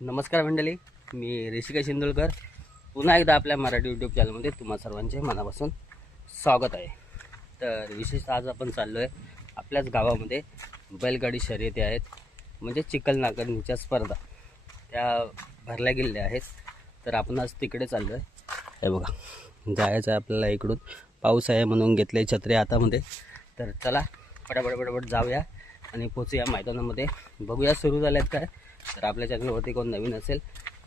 नमस्कार मंडळी, मी ऋषिकेश शिंदोळकर पुन्हा एकदा आपल्या मराठी यूट्यूब चॅनलमध्ये तुम्हा सर्वांचे मनापासून स्वागत आहे। तर विशेषतः आज आपण चाललो आहे आपल्याच गावामध्ये बैलगाडी शर्यती आहेत, म्हणजे चिखल नांगरणीच्या स्पर्धा त्या भरल्या गेलेल्या आहेत। तर आपण आज तिकडे चाललो आहे। हे बघा, जायचं आहे आपल्याला। इकडून पाऊस आहे म्हणून घेतले छत्री हातामध्ये। तर चला पटापट जाऊया आणि पोचूया मैदानामध्ये। बघूया सुरू झाल्यात काय। तर आपल्या चॅनलवरती कोण नवीन असेल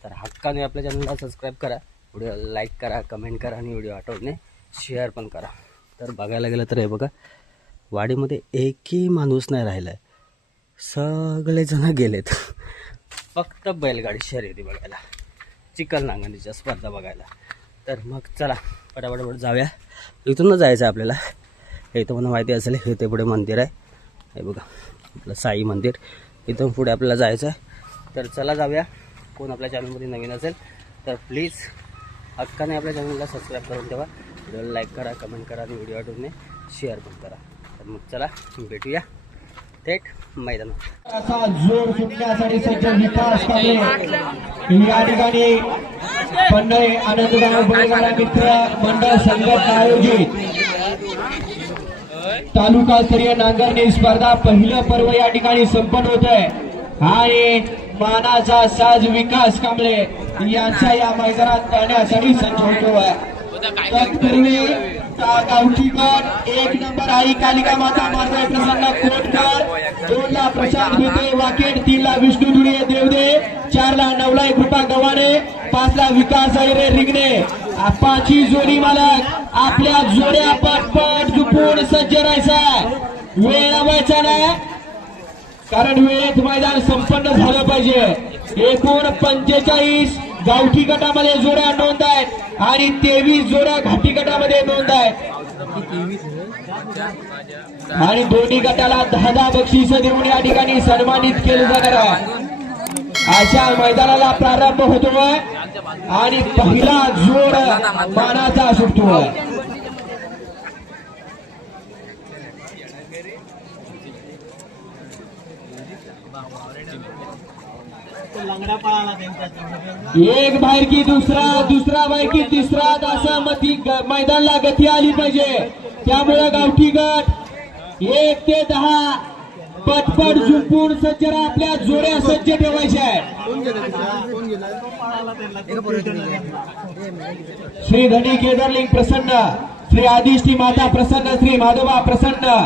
तर हक्काने आपल्या चॅनलला सबस्क्राईब करा, व्हिडिओ लाईक करा, कमेंट करा आणि व्हिडिओ आठवणे शेअर पण करा। तर बघायला गेलं तर हे बघा, वाडीमध्ये एकही माणूस नाही राहिला आहे, सगळेजण गेलेत फक्त बैलगाडी शर्यती बघायला, चिखल नांगरणीच्या स्पर्धा बघायला। तर मग चला पटापट जाऊया। इथूनच जायचं आहे आपल्याला। हे तुम्हाला माहिती असेल, हे ते पुढे मंदिर आहे, हे बघा आपलं साई मंदिर। इथून पुढे आपल्याला जायचं आहे। तर चला जाऊया। कोण आपल्या चॅनलमध्ये नवीन असेल तर प्लीज हक्काने आपल्या चॅनलला सबस्क्राईब करून ठेवा, व्हिडिओला लाईक करा, कमेंट करा आणि व्हिडिओ आठवणे शेअर पण करा। तर मग चला भेटूया थेट मैदानात। असा जोर सुटण्यासाठी सज्ज विकास कांबळे या ठिकाणी पंढरी आनंदगाव बैलगाडा मित्र मंडळ संघटना आयोजित तालुकास्तरीय नांगरणी स्पर्धा पहिलं पर्व या ठिकाणी संपन्न होत आहे आणि मानाचा साज विकास कांबळे यांचा या मैदानात करण्यासाठी सज्ज होतो आहे। तत्पूर्वी गावठीकर 1 नंबर आई कालिका माता मार्ग प्रसन्न कोटकर, 2 ला प्रशांत भुते वाकेट, 3 ला विष्णू दुडिये देवदे, 4 ला नवलाई कृपा गव्हाणे, 5 ला विकास ऐरे रिगणे। आपाची जोडी मालक आपल्या जोड्या पटपट झुपून सज्ज राहायचा, वेळ लावायचा नाही, कारण वेळेत मैदान संपन्न झालं पाहिजे। एकूण 45 गावठी गटामध्ये जोड्या नोंद आहेत आणि 23 जोड्या घाटी गटामध्ये नोंद आहेत आणि दोन्ही गटाला 10 बक्षीस देऊन या ठिकाणी सन्मानित केले जाणार आहे। अशा मैदानाला प्रारंभ होतोय आणि पहिला जोड मानाचा सुटतोय। एक बाहेर की दुसरा बाहेर की तिसरा, असं मैदानाला गती आली पाहिजे। त्यामुळे गावठी गट 1 ते 10 पटपट झुंपून सज्ज राहा, आपल्या जोड्या सज्ज ठेवायच्या। श्री धनी केदारलिंग प्रसन्न, श्री आदिष्टी माता प्रसन्न, श्री माधोबा प्रसन्न,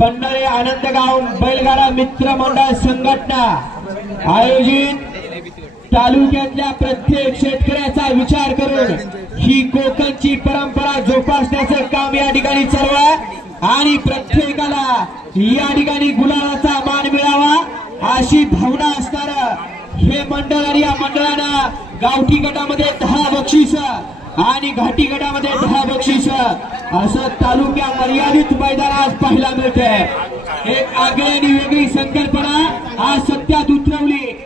पंढरी आनंदगाव बैलगाडा मित्र मंडळ संघटना आयोजित तालुक्यातल्या प्रत्येक शेतकऱ्याचा विचार करून ही कोकणची परंपरा जोपासण्याचं काम या ठिकाणी चालू आहे आणि प्रत्येकाला या ठिकाणी गुलालाचा मान मिळावा अशी भावना असणार हे मंडळ आणि या मंडळानं गावठी गटामध्ये 10 बक्षीस आणि घाटी गटामध्ये 10 बक्षीस असं तालुक्या मर्यादित मैदान आज पाहायला मिळते। एक आगळी आणि वेगळी संकल्पना आज सत्यात उतरवली।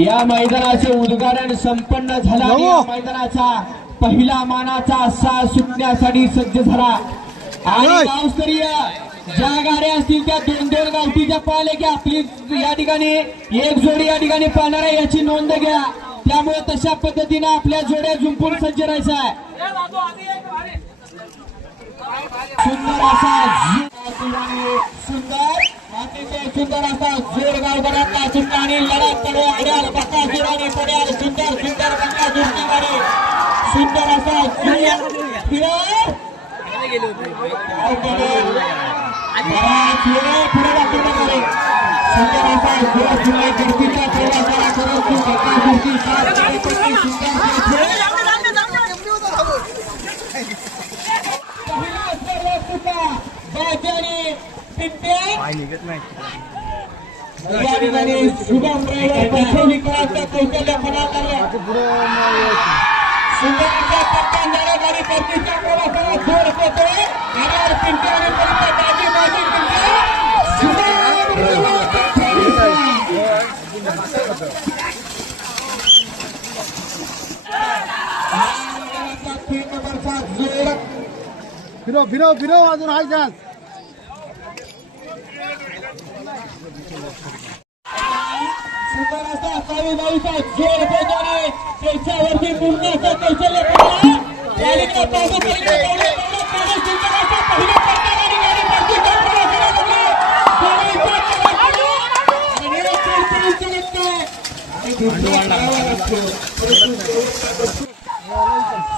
या मैदानाचे उद्घाटन संपन्न झालं आणि या मैदानाचा पहिला मानाचा साज सुटण्यासाठी सज्ज झाला आणि गावस्तरीय ज्या गाड्या असतील त्या 2-2 गावठीच्या पाहिले की आपली या ठिकाणी एक जोडी या ठिकाणी पाहणार आहे याची नोंद घ्या। त्यामुळे तशा पद्धतीने आपल्या जोड्या झुंपून सज्ज राहायचा आहे। सुंदर असा अतिशय सुंदर असा जोर गावगडातला सुटला आणि लढत पडे आड्याल बका जोराने पड्याल सुंदर बका दुसरी गाडी सुंदर असा शुभम कौशल्य सुंदर गाडी परतीच्या प्रवासाला जोर होतोय आणि पिंट्याने ताजी फिरव अजून हाय चान्स सुंदर असा काळूबाईचा जोर पोहोचवणे त्यांच्यावरती पूर्णाचा कौशल्य पडला. त्यानंतर पावलं पहिलं पावलं सुंदर असा पहिला पट्टा आणि गाडी वरती प्रवासाला लागली.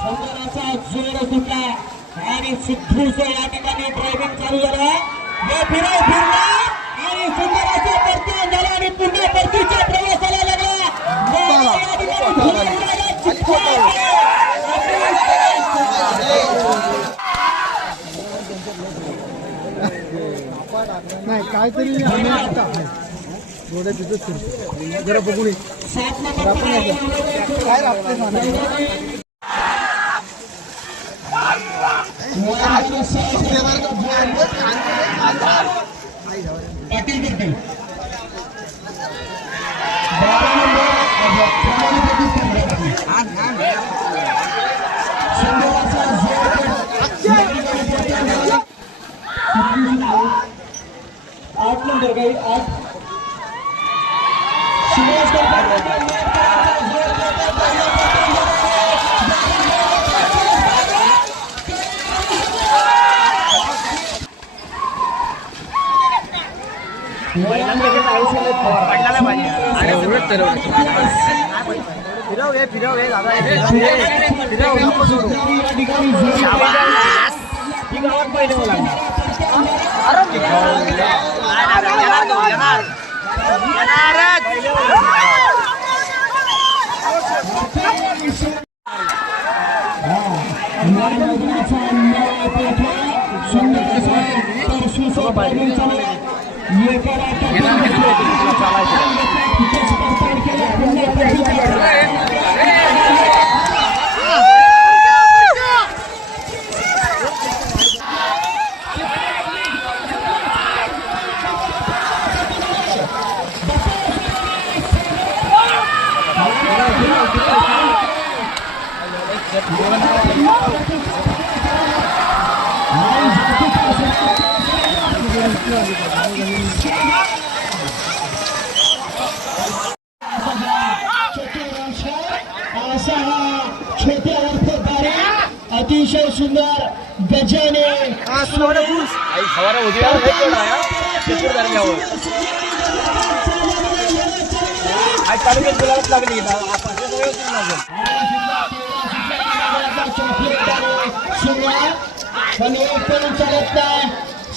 सुंदराचा जोर सुटला आणि सिद्धूचं या ठिकाणी ड्रायव्हिंग चालू झाला. फिरला आणि सुंदराचा परतीवर झाला आणि पुन्हा परतीच्या प्रवासाला लागला. नाही काहीतरी जरा बघून काय आठ नंबर काही आठ अतिशय सुंदर गजाने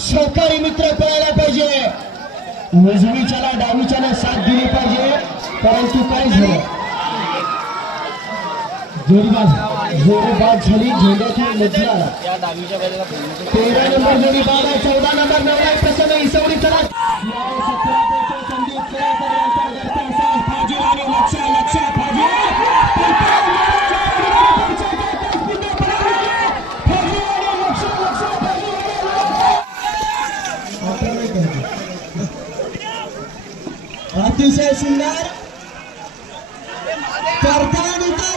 सहकारी मित्र पळायला पाहिजे. उजवीच्याला डावीच्याला साथ दिली पाहिजे. परंतु काय झालं जोरबाद झाली. झेंड्यातून मधला 13 नंबर जोडी बाद आहे. 14 नंबर नवरा प्रसन्न इसवडी चला संदीप केळकर यांचा घरचा साथ फाजील आणि लक्ष फाजील अतिशय सुंदर करतानंतर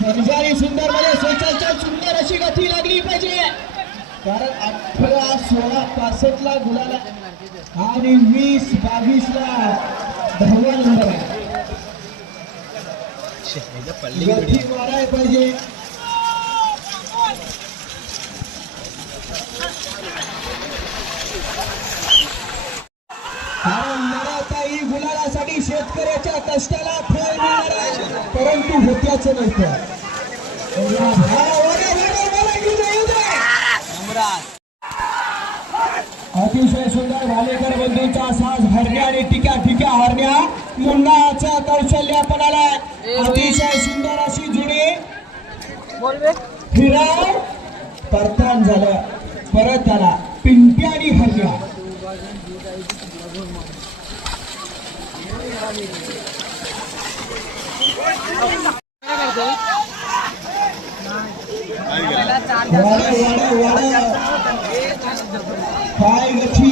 सर्जारी सुंदर मध्ये सोचायच्या सुंदर अशी गती लागली पाहिजे. कारण 18, 16, 65 ला गुलाला आणि 20, 22 ला 10 नंबर आहे. गती मारायला पाहिजे. कारण मराताई गुलालासाठी शेतकऱ्याच्या कष्टाला फळ मिळणार आहे. परंतु होत्याचं नव्हतं. अतिशय सुंदर भालेकर बंधूंचा साज हरण्या आणि टिक्या हरण्या मुन्नाचं कौशल्य पण आलाय. अतिशय सुंदर अशी जुडी फिराव परतान झालं. परत आला पिंट्या आणि हरण्या. काय गती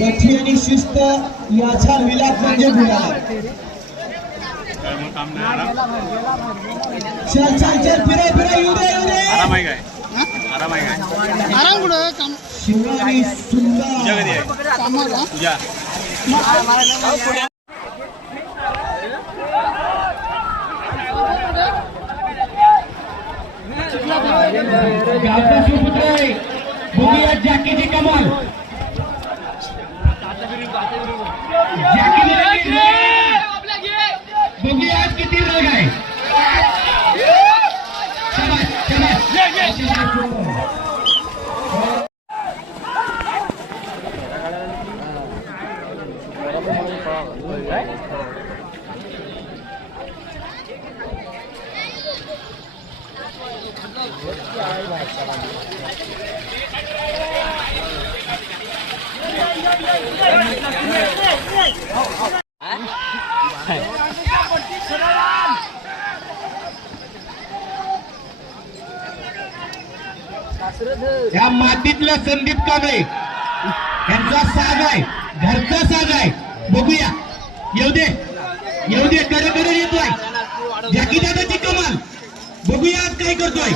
गठी आणि शिस्त याचा विलाप म्हणजे गुलाल. चल चल चल फिरा फिरा येऊ दे येऊ दे. आराम कुठं काम शिवानी सुंदर कामाला गावचा सुपुत्र आहे. बघूया जॅकीची कमाल. जॅकी बघूया किती रग आहे. शाबास, शाबास. या मातीतलं संदीप कांबळे यांचा साज आहे. घरचा साज आहे. बघूया येऊ दे येऊ दे. कडे येतोय जॅकी दादाची कमाल. बघूया आज काय करतोय.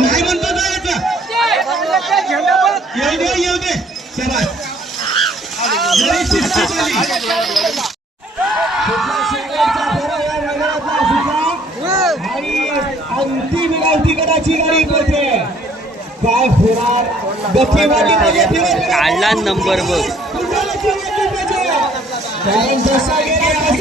नाही म्हणतो जायचं. येऊ दे शाबास. जरी शिस्त झाली. अंतिम गावठीकडाची गाडी पडते. काय होणार. गतीवादी काढला नंबर बघ. जसा गेला